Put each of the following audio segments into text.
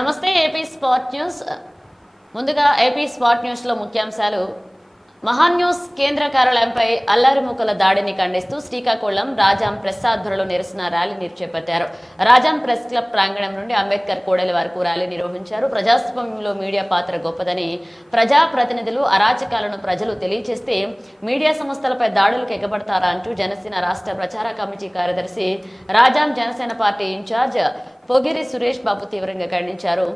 నమస్తే AP spot news. ముందుగా AP spot న్యూస్లో ముఖ్యాంశాలు. మహాన్ న్యూస్ కేంద్ర కార్యాలయంపై అల్లారిముక్కల దాడిని ఖండిస్తూ శ్రీకాకుళం రాజాం ప్రెస్ ఆధ్వర్యంలో నిరసన ర్యాలీని చేపట్టారు రాజాం ప్రెస్ క్లబ్ ప్రాంగణం నుండి అంబేద్కర్ కోడలి వరకు ర్యాలీ నిర్వహించారు. ప్రజాస్వామ్యంలో మీడియా పాత్ర గొప్పదని ప్రజాప్రతినిధులు అరాచకాలను ప్రజలు తెలియజేస్తే మీడియా సంస్థలపై దాడులకు ఎగబడతారా అంటూ జనసేన రాష్ట్ర ప్రచార కమిటీ కార్యదర్శి రాజాం జనసేన పార్టీ ఇన్ఛార్జ్ పొగిరి సురేష్ బాబు తీవ్రంగా ఖండించారు.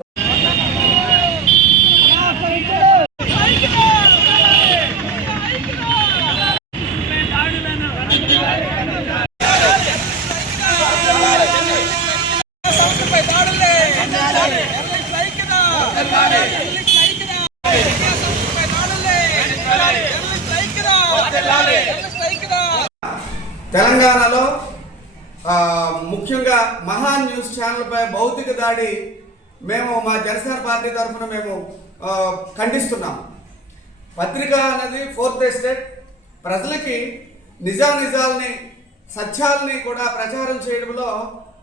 తెలంగాణలో ముఖ్యంగా మహాన్ న్యూస్ ఛానల్పై భౌతిక దాడి మేము మా జనసేన పార్టీ తరఫున మేము ఖండిస్తున్నాం పత్రిక అనేది ఫోర్త్ ఎస్టేట్. ప్రజలకి నిజానిజాలని సత్యాలని కూడా ప్రచారం చేయడంలో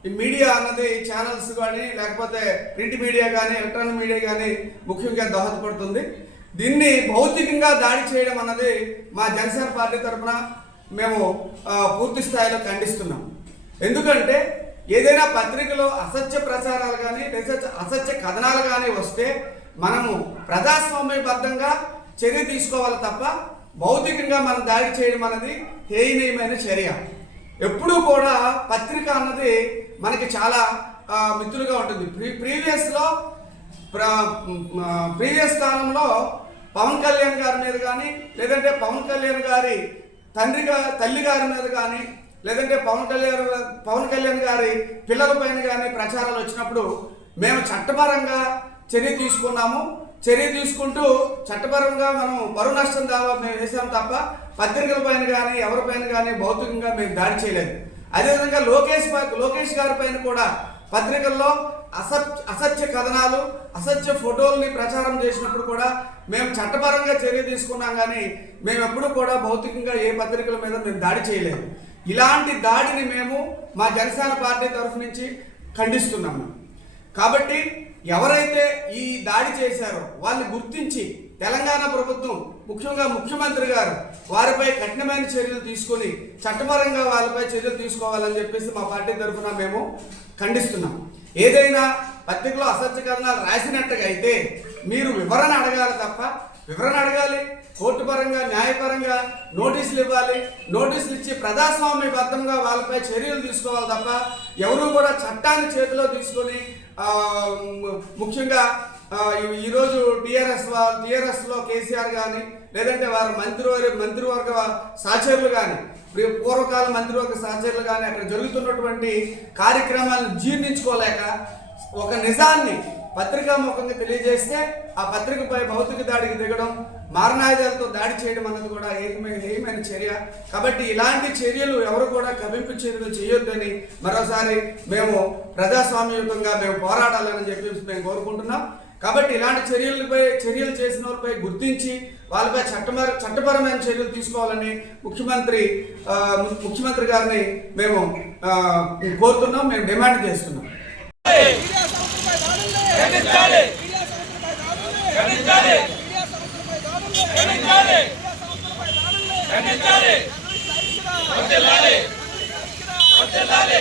ఈ మీడియా అన్నది ఛానల్స్ కానీ లేకపోతే ప్రింట్ మీడియా కానీ ఎలక్ట్రానిక్ మీడియా కానీ ముఖ్యంగా దోహదపడుతుంది. దీన్ని భౌతికంగా దాడి చేయడం అన్నది మా జనసేన పార్టీ తరఫున మేము పూర్తి స్థాయిలో ఖండిస్తున్నాం. ఎందుకంటే ఏదైనా పత్రికలో అసత్య ప్రచారాలు కానీ లేదా అసత్య కథనాలు కానీ వస్తే మనము ప్రజాస్వామ్యబద్ధంగా చర్య తీసుకోవాలి తప్ప భౌతికంగా మనం దాడి చేయడం అనేది హేయనీయమైన చర్య. ఎప్పుడూ కూడా పత్రిక అన్నది మనకి చాలా మిత్రులుగా ఉంటుంది. ప్రీ ప్రీవియస్లో ప్రీవియస్ కాలంలో పవన్ కళ్యాణ్ గారి మీద కానీ లేదంటే పవన్ కళ్యాణ్ గారి తండ్రిగా తల్లి గారి మీద కానీ లేదంటే పవన్ కళ్యాణ్ పవన్ కళ్యాణ్ గారి పిల్లల పైన కానీ ప్రచారాలు వచ్చినప్పుడు మేము చట్టపరంగా చర్య తీసుకున్నాము. చర్య తీసుకుంటూ చట్టపరంగా మనం బరువు నష్టం దావా మేము వేసాం తప్ప పత్రికల పైన కానీ ఎవరిపైన కానీ భౌతికంగా మేము దాడి చేయలేదు. అదేవిధంగా లోకేష్ లోకేష్ గారి పైన కూడా పత్రికల్లో అసత్య కథనాలు అసత్య ఫోటోల్ని ప్రచారం చేసినప్పుడు కూడా మేము చట్టపరంగా చర్య తీసుకున్నాం కానీ మేము ఎప్పుడూ కూడా భౌతికంగా ఏ పత్రికల మీద మేము దాడి చేయలేదు. ఇలాంటి దాడిని మేము మా జనసేన పార్టీ తరఫు నుంచి ఖండిస్తున్నాము కాబట్టి ఎవరైతే ఈ దాడి చేశారో వాళ్ళని గుర్తించి తెలంగాణ ప్రభుత్వం ముఖ్యంగా ముఖ్యమంత్రి గారు వారిపై కఠినమైన చర్యలు తీసుకొని చట్టపరంగా వాళ్ళపై చర్యలు తీసుకోవాలని చెప్పేసి మా పార్టీ తరఫున మేము ఖండిస్తున్నాం. ఏదైనా పత్రికలో అసత్య కథనాలు రాసినట్టుగా అయితే మీరు వివరణ అడగాలి తప్ప వివరణ అడగాలి కోర్టు పరంగా న్యాయపరంగా నోటీసులు ఇవ్వాలి నోటీసులు ఇచ్చి ప్రజాస్వామ్యబద్ధంగా వాళ్ళపై చర్యలు తీసుకోవాలి తప్ప ఎవరు కూడా చట్టాన్ని చేతిలో తీసుకొని ముఖ్యంగా ఈరోజు టీఆర్ఎస్ టీఆర్ఎస్లో కేసీఆర్ కానీ లేదంటే వారి మంత్రివర్గ మంత్రివర్గ సహచరులు కానీ పూర్వకాల మంత్రివర్గ సహచరులు కానీ అక్కడ జరుగుతున్నటువంటి కార్యక్రమాలను జీర్ణించుకోలేక ఒక నిజాన్ని పత్రికా ముఖంగా తెలియజేస్తే ఆ పత్రికపై భౌతిక దాడికి దిగడం మారణాయుధాలతో దాడి చేయడం అన్నది కూడా ఏకమైన హేయమైన చర్య. కాబట్టి ఇలాంటి చర్యలు ఎవరు కూడా కవింపు చర్యలు చేయొద్దని మరోసారి మేము ప్రజాస్వామ్యయుతంగా మేము పోరాడాలని చెప్పి మేము కోరుకుంటున్నాం. కాబట్టి ఇలాంటి చర్యలపై చర్యలు చేసిన వారిపై గుర్తించి వాళ్ళపై చట్టమర చట్టపరమైన చర్యలు తీసుకోవాలని ముఖ్యమంత్రి ముఖ్యమంత్రి గారిని మేము కోరుతున్నాం మేము డిమాండ్ చేస్తున్నాం. మీడియా